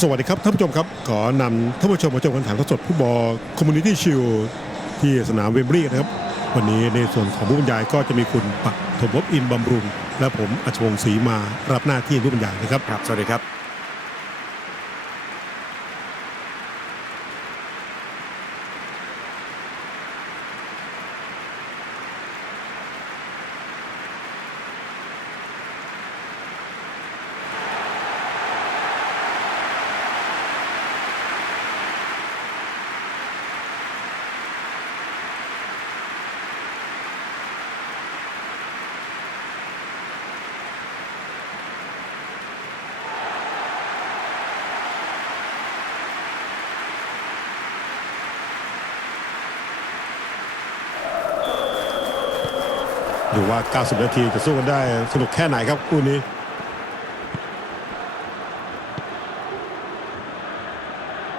สวัสดีครับท่านผู้ชมครับ ขอนำท่านผู้ชมมาชมการถ่ายทอดสดฟุตบอลคอมมูนิตี้ชิลที่สนามเวมบรีย์นะครับ วันนี้ในส่วนของผู้บรรยายก็จะมีคุณปักถมภพอินบำรุง และผมอัชวงศรีมารับหน้าที่ผู้บรรยายนะครับ ครับ สวัสดีครับ ดูว่า 90 นาทีจะสู้กันได้สนุกแค่ไหนครับคู่นี้